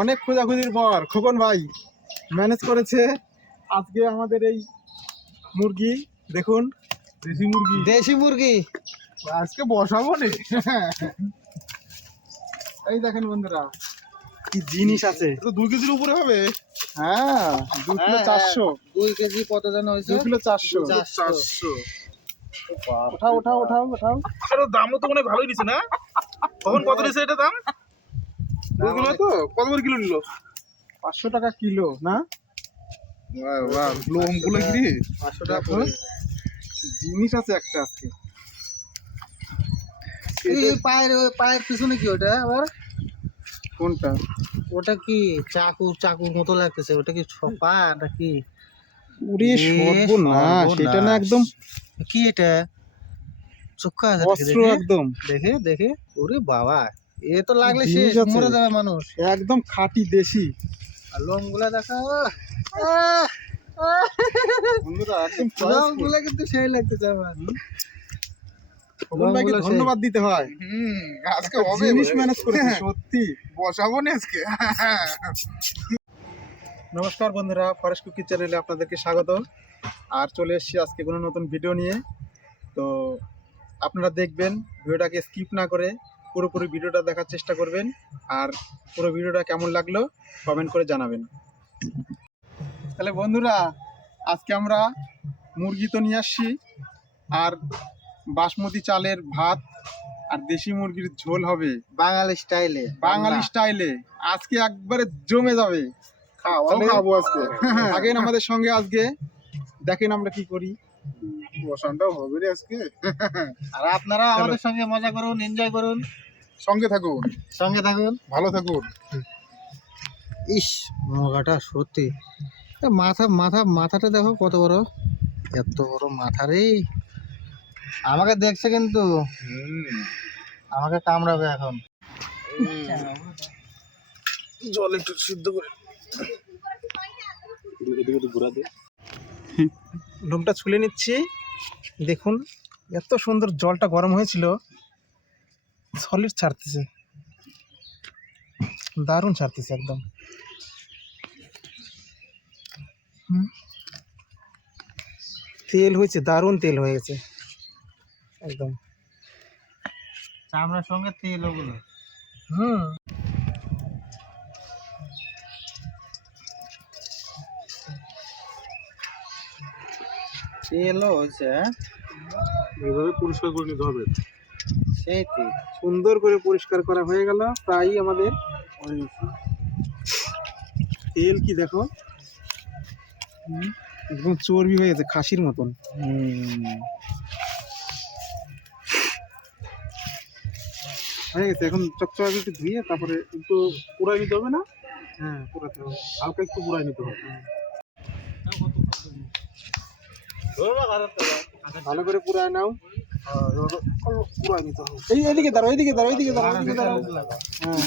অনেক খোঁজাখুঁজির পর খোকন ভাই ম্যানেজ করেছে আজকে আমাদের এই মুরগি। দেখুন, দেশি মুরগি আজকে বসাবো নে। এই দেখেন বন্ধুরা, কি জিনিস আছে। 2 কেজির উপরে হবে। হ্যাঁ, 2 কিলো 400। 2 কেজি কত জানো হয়েছে? 2 কিলো 400। উঠাও উঠাও উঠাও উঠাও। আরে দামও তো মনে ভালোই দিছে না? তখন কত দিছে এটা দাম? 2 কিলো তো কত করে কিলো নিল? 500 টাকা কিলো না? বাহ, লোমগুলো কি রে? 500 টাকা করে। জিনিস আছে একটা আজকে। এই পায়ের পিছনে কি ওটা আবার? কোনটা? ওটা কি চাকুর মতো লাগতেছে, ওটা কি পা নাকি? উরে সর্বনাশ, সেটা না একদম কি এটা? চোখা আছে অস্ত্র একদম। দেখে ওরে বাবা, এ তো লাগলে জিনিস শেষ, আছে। মরে যাবে মানুষ। একদম খাঁটি দেশি। আর লোমগুলা দেখা, বন্ধুরা একদম লোমগুলা কিন্তু সেই লাগতেছে আমার। খোকন ভাইকে ধন্যবাদ দিতে হয়। আজকে হবে জিনিস ম্যানেজ করেছে সত্যি। বসাবো না আজকে। নমস্কার বন্ধুরা, ফরেস্ট কুকি চ্যানেলে আপনাদেরকে স্বাগত। আর চলে এসেছি আজকে কোনো নতুন ভিডিও নিয়ে। তো আপনারা দেখবেন, ভিডিওটাকে স্কিপ না করে পুরোপুরি ভিডিওটা দেখার চেষ্টা করবেন। আর পুরো ভিডিওটা কেমন লাগলো কমেন্ট করে জানাবেন। তাহলে বন্ধুরা, আজকে আমরা মুরগি তো নিয়ে আসছি, আর বাসমতি চালের ভাত আর দেশি মুরগির ঝোল হবে বাঙালি স্টাইলে। বাঙালি স্টাইলে। আজকে একবারে জমে যাবে। খাবো আজকে। থাকেন আমাদের সঙ্গে আজকে, দেখেন আমরা কি করি। বসানটাও হবে রে আজকে। আর আপনারা আমাদের সঙ্গে মজা করুন, এনজয় করুন, সঙ্গে থাকুন, ভালো থাকুন। ইস, মুরগাটা সত্যি মাথাটা দেখো কত বড়, এত বড় মাথা রে। আমাকে দেখছে কিন্তু, আমাকে কামড়াবে এখন। জল একটু সিদ্ধ করে লোমটা ছুলে নিচ্ছি। দেখুন এত সুন্দর জলটা গরম হয়েছিল, সলিড ছাড়তেছে, দারুণ ছাড়তেছে একদম। তেল হয়েছে, দারুণ তেল হয়ে গেছে একদম। চামড়ার সঙ্গে তেল ওগুলো। তেলও হয়েছে, এইভাবে পরিষ্কার করে নিতে হবে। সেই তেল সুন্দর করে পরিষ্কার করা হয়ে গেল প্রায় আমাদের। তেল কি দেখো, একদম চর্বি হয়ে গেছে খাসির মতন। হয়ে গেছে, এখন চকচকে একটু ধুয়ে তারপরে একটু পুরাই নিতে হবে না? হ্যাঁ পুরাতে হবে, হালকা একটু পুরাই নিতে হবে। ভালো করে পুরায় নাও। পুরাই নিতে হবে। এই এদিকে দাঁড়াও, এইদিকে দাঁড়াও, এইদিকে দাঁড়াও, এইদিকে দাঁড়াও। হ্যাঁ,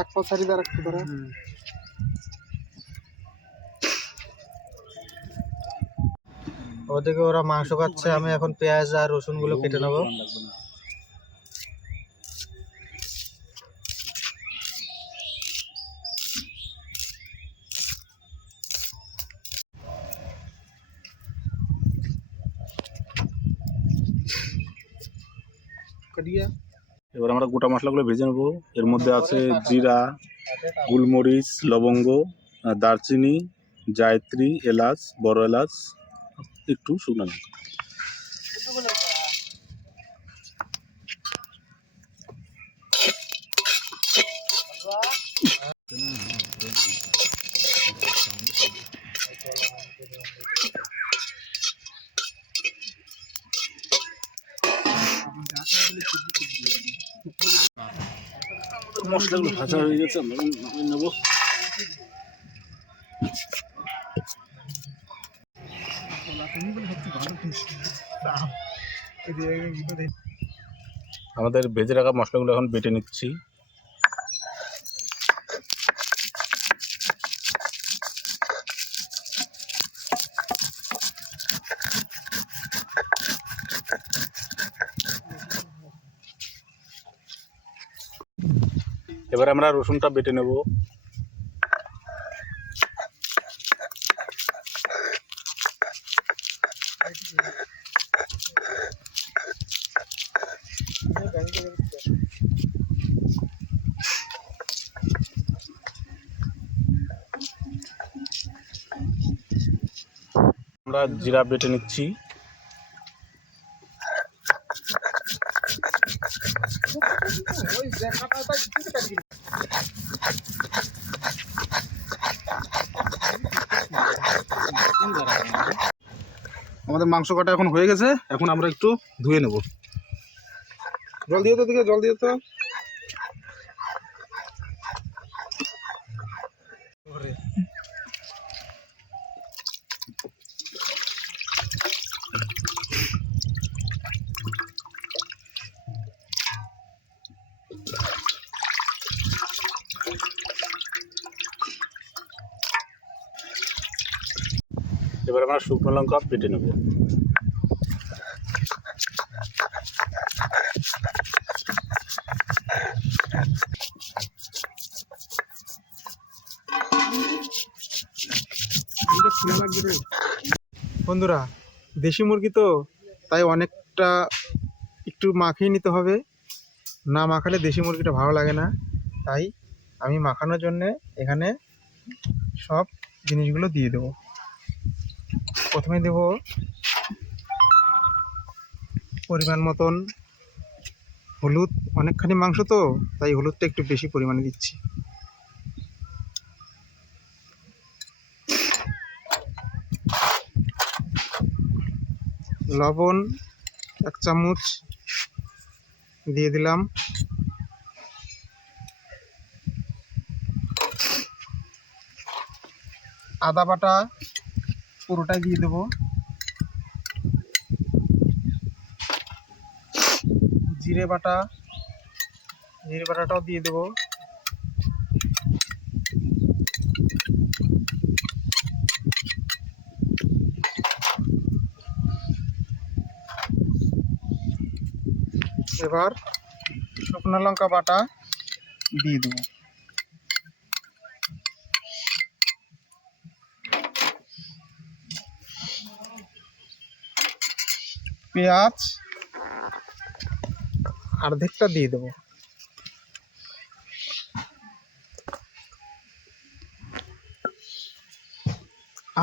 এক পা ছাড়ি দাঁড়া, একটু দাঁড়া। ওদিকে ওরা মাংস খাচ্ছে, আমি এখন পেঁয়াজ আর রসুন গুলো কেটে নেবো। এবার আমরা গোটা মশলাগুলো ভেজে নেবো। এর মধ্যে আছে জিরা, গোলমরিচ, লবঙ্গ, দারচিনি, জায়ত্রী, এলাচ, বড় এলাচ, একটু শুকনো লঙ্কা। মশলাগুলো ভাজা হয়ে গেছে, আমরা নামিয়ে নেবো। আমাদের ভেজে রাখা মশলাগুলো এখন বেটে নিচ্ছি। এবার আমরা রসুনটা বেটে নেব। আমরা জিরা বেটে নিচ্ছি। আমাদের মাংস কাটা এখন হয়ে গেছে, এখন আমরা একটু ধুয়ে নেব। জল দিয়ে তো দিকে, জল দিয়ে তো। এবার আমরা শুকনো লঙ্কা বেটে নেব। বন্ধুরা, দেশি মুরগি তো, তাই অনেকটা একটু মাখিয়ে নিতে হবে। না মাখালে দেশি মুরগিটা ভালো লাগে না, তাই আমি মাখানোর জন্যে এখানে সব জিনিসগুলো দিয়ে দেবো। প্রথমে দেব পরিমাণ মতন হলুদ, অনেকখানি মাংস তো তাই হলুদটা একটু বেশি পরিমাণে দিচ্ছি। লবণ 1 চামচ দিয়ে দিলাম। আদা বাটা পুরোটাই দিয়ে দেবো। জিরে বাটাটাও দিয়ে দেবো। এবার শুকনো লঙ্কা বাটা দিয়ে দেবো। পেঁয়াজ অর্ধেকটা দিয়ে দেবো।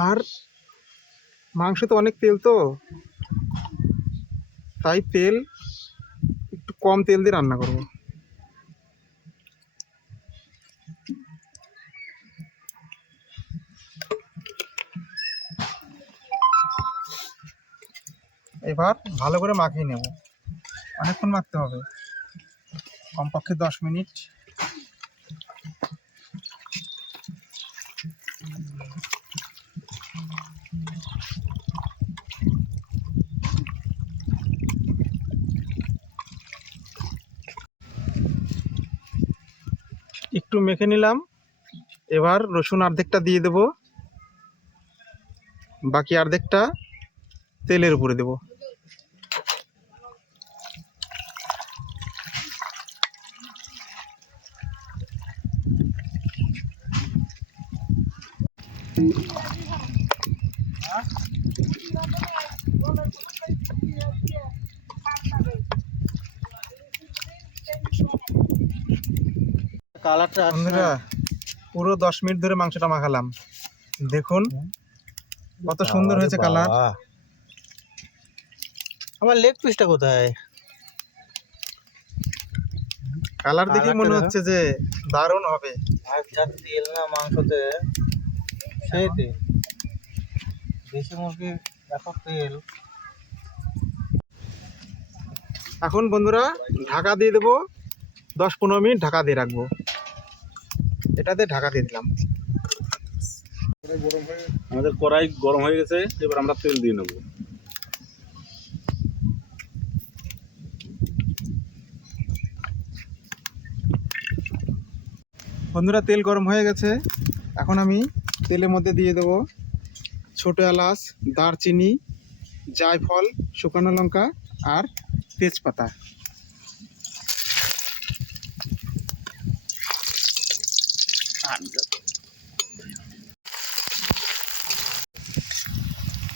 আর মাংস তো অনেক তেল তো, তাই তেল একটু কম তেল দিয়ে রান্না করব। এবার ভালো করে মাখিয়ে নেব। অনেকক্ষণ মাখতে হবে, কমপক্ষে 10 মিনিট। একটু মেখে নিলাম। এবার রসুন অর্ধেকটা দিয়ে দেব, বাকি অর্ধেকটা তেলের উপরে দেব। কালারটা বন্ধুরা, পুরো 10 মিনিট ধরে মাংসটা মাখালাম। দেখুন কত সুন্দর হয়েছে কালার। আমার লেগ পিসটা কোথায়? কালার দেখে মনে হচ্ছে যে দারুণ হবে। আর যা তেল না মাংসতে, সেই তেল। দেশি মুরগির এত তেল। এখন বন্ধুরা ঢাকা দিয়ে দেবো, 10-15 মিনিট ঢাকা দিয়ে রাখবো। এটাতে ঢাকা দিয়ে দিলাম। আমাদের কড়াই গরম হয়ে গেছে, এবার আমরা তেল দিয়ে নেব। বন্ধুরা, তেল গরম হয়ে গেছে। এখন আমি তেলের মধ্যে দিয়ে দেবো ছোটো এলাচ, দারচিনি, জায়ফল, শুকনো লঙ্কা আর তেজপাতা।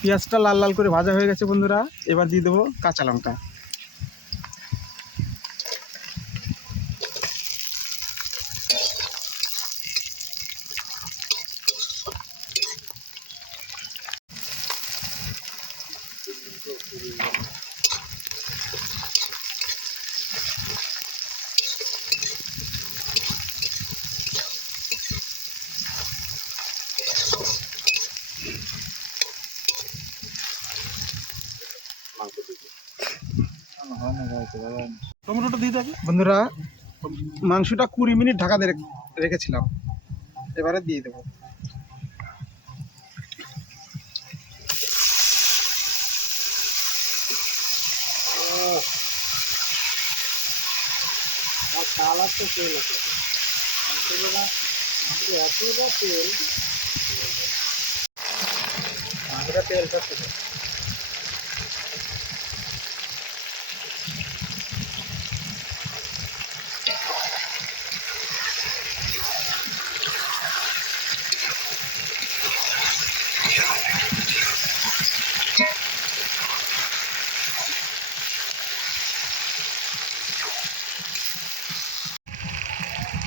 পেঁয়াজটা লাল লাল করে ভাজা হয়ে গেছে বন্ধুরা, এবার দিয়ে দেবো কাঁচা লঙ্কা। টমেটোটা দিয়ে দেবে বন্ধুরা। মাংসটা 20 মিনিট ঢাকা দিয়ে রেখেছিলাম, এবারে দিয়ে দেবো। কালারটা তেল আছে, এতটা তেল, মাংসটা তেলটা ছিল।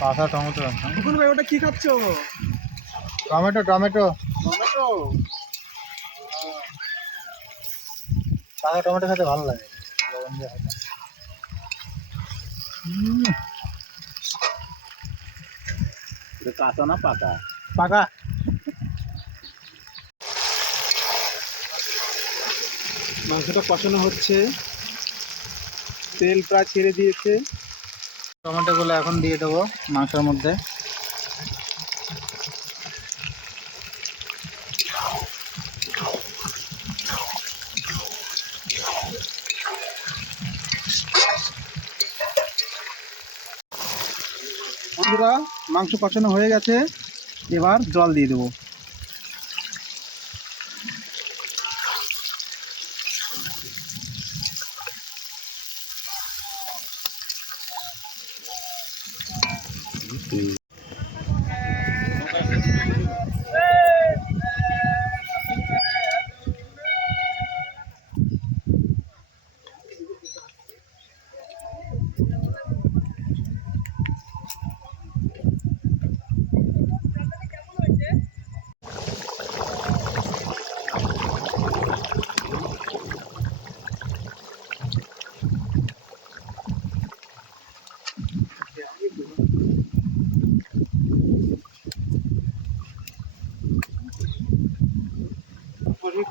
কাঁচা টমেটো, মুকুল ভাই ওটা কি খাচ্ছ? Tomato tomato tomato. কাঁচা টমেটো খেতে ভালো লাগে, লবণ দিয়ে হালকা। কাঁচা না পাকা? পাকা। মাংসটা কষানো হচ্ছে, তেল প্রায় ছেড়ে দিয়েছে। টমেটোগুলো এখন দিয়ে দেবো মাংসের মধ্যে। বন্ধুরা মাংস কষানো হয়ে গেছে, এবার জল দিয়ে দেবো।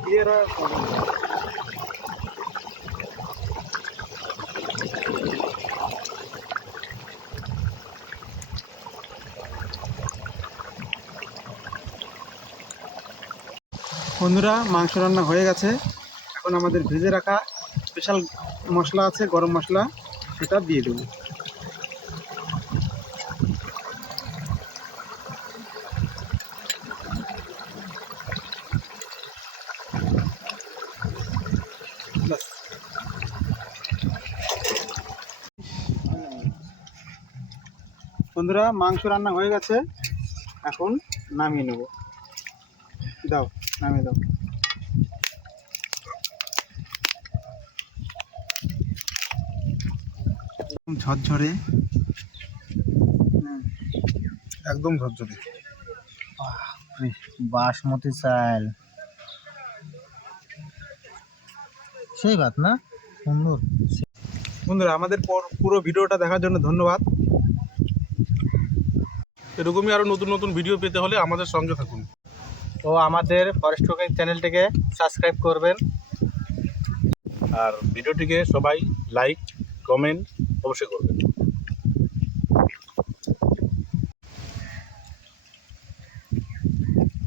ক্লিয়ার হয়। বন্ধুরা মাংস রান্না হয়ে গেছে, এখন আমাদের ভেজে রাখা স্পেশাল মশলা আছে, গরম মশলা, সেটা দিয়ে দেবো। ব্যাস। বন্ধুরা মাংস রান্না হয়ে গেছে, এখন নামিয়ে নেব। দাও, নামিয়ে দাও। ঝরঝরে, একদম ঝরঝরে। বাসমতি চাল, সেই ভাত না, সুন্দর। বন্ধুরা আমাদের পুরো ভিডিওটা দেখার জন্য ধন্যবাদ। এরকমই আরো নতুন নতুন ভিডিও পেতে হলে আমাদের সঙ্গে থাকুন। তো আমাদের ফরেস্ট কুকিং চ্যানেলটিকে সাবস্ক্রাইব করবেন। আর ভিডিওটিকে সবাই লাইক কমেন্ট অবশ্যই করবেন।